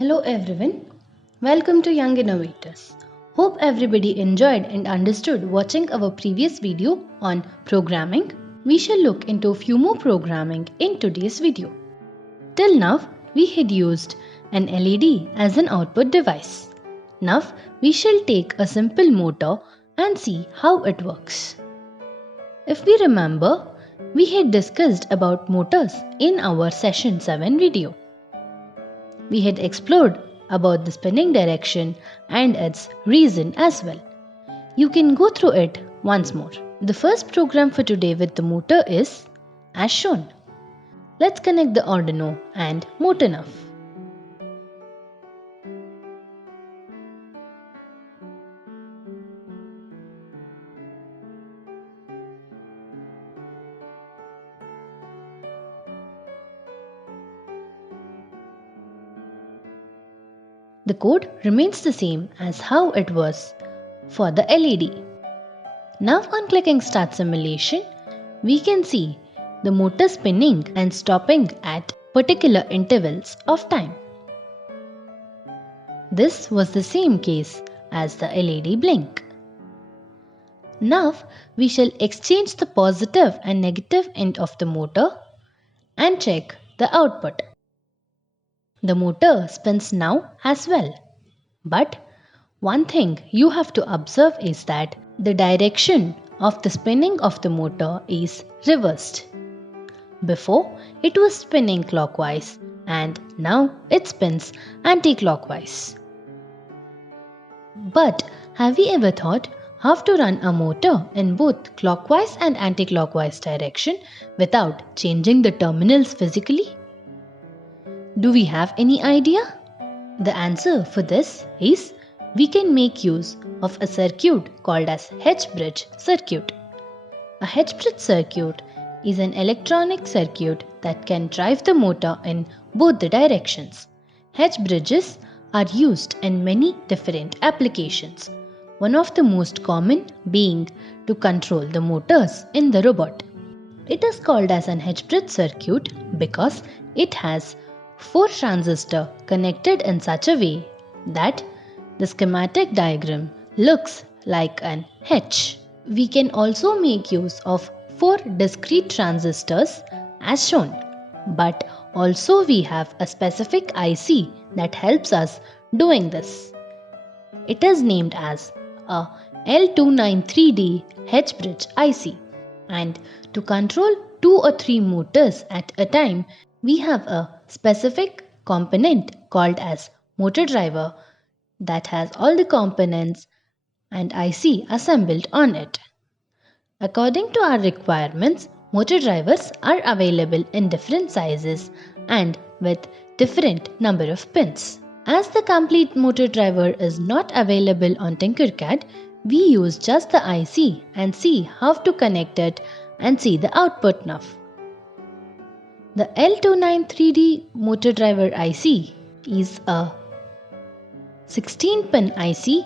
Hello everyone, welcome to Young Innovators. Hope everybody enjoyed and understood watching our previous video on programming. We shall look into a few more programming in today's video. Till now, we had used an LED as an output device. Now, we shall take a simple motor and see how it works. If we remember, we had discussed about motors in our session 7 video. We had explored about the spinning direction and its reason as well. You can go through it once more. The first program for today with the motor is as shown. Let's connect the Arduino and motor now. The code remains the same as how it was for the LED. Now on clicking start simulation, we can see the motor spinning and stopping at particular intervals of time. This was the same case as the LED blink. Now we shall exchange the positive and negative end of the motor and check the output. The motor spins now as well. But one thing you have to observe is that the direction of the spinning of the motor is reversed. Before it was spinning clockwise and now it spins anti-clockwise. But have you ever thought how to run a motor in both clockwise and anti-clockwise direction without changing the terminals physically? Do we have any idea? The answer for this is we can make use of a circuit called as H-bridge circuit. A H-bridge circuit is an electronic circuit that can drive the motor in both the directions. H-bridges are used in many different applications, one of the most common being to control the motors in the robot. It is called as an H-bridge circuit because it has 4 transistors connected in such a way that the schematic diagram looks like an H. We can also make use of 4 discrete transistors as shown, but also we have a specific IC that helps us doing this. It is named as a L293D H-bridge IC, and to control 2 or 3 motors at a time, we have a specific component called as motor driver that has all the components and IC assembled on it. According to our requirements, motor drivers are available in different sizes and with different number of pins. As the complete motor driver is not available on Tinkercad, we use just the IC and see how to connect it and see the output now. The L293D motor driver IC is a 16-pin IC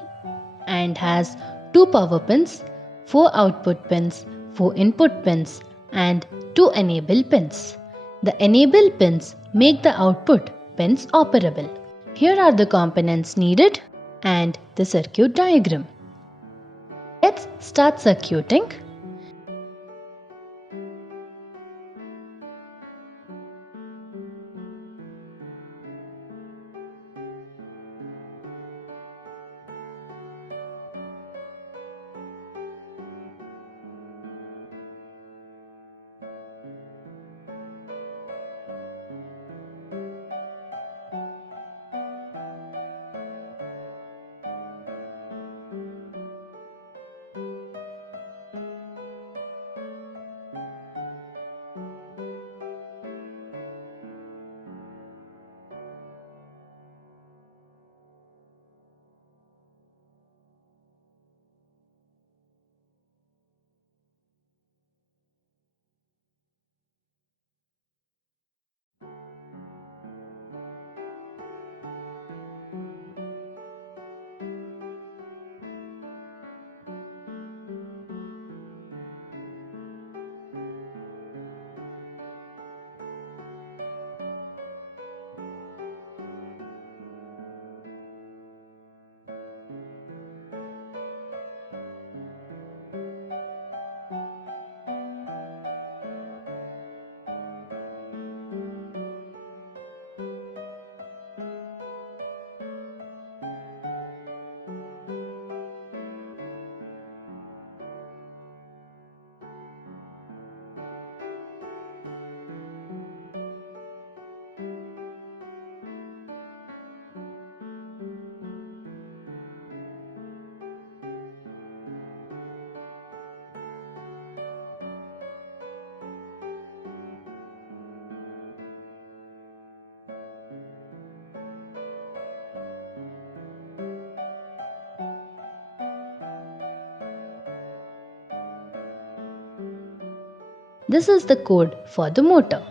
and has 2 power pins, 4 output pins, 4 input pins and 2 enable pins. The enable pins make the output pins operable. Here are the components needed and the circuit diagram. Let's start circuiting. This is the code for the motor.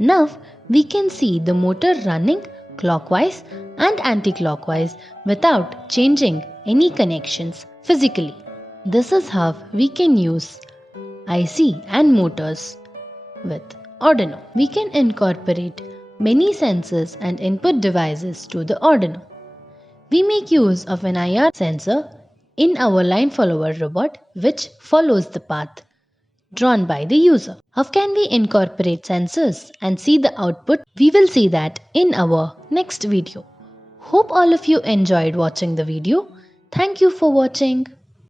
Now we can see the motor running clockwise and anti-clockwise without changing any connections physically. This is how we can use IC and motors with Arduino. We can incorporate many sensors and input devices to the Arduino. We make use of an IR sensor in our line follower robot which follows the path drawn by the user. How can we incorporate sensors and see the output? We will see that in our next video. Hope all of you enjoyed watching the video. Thank you for watching.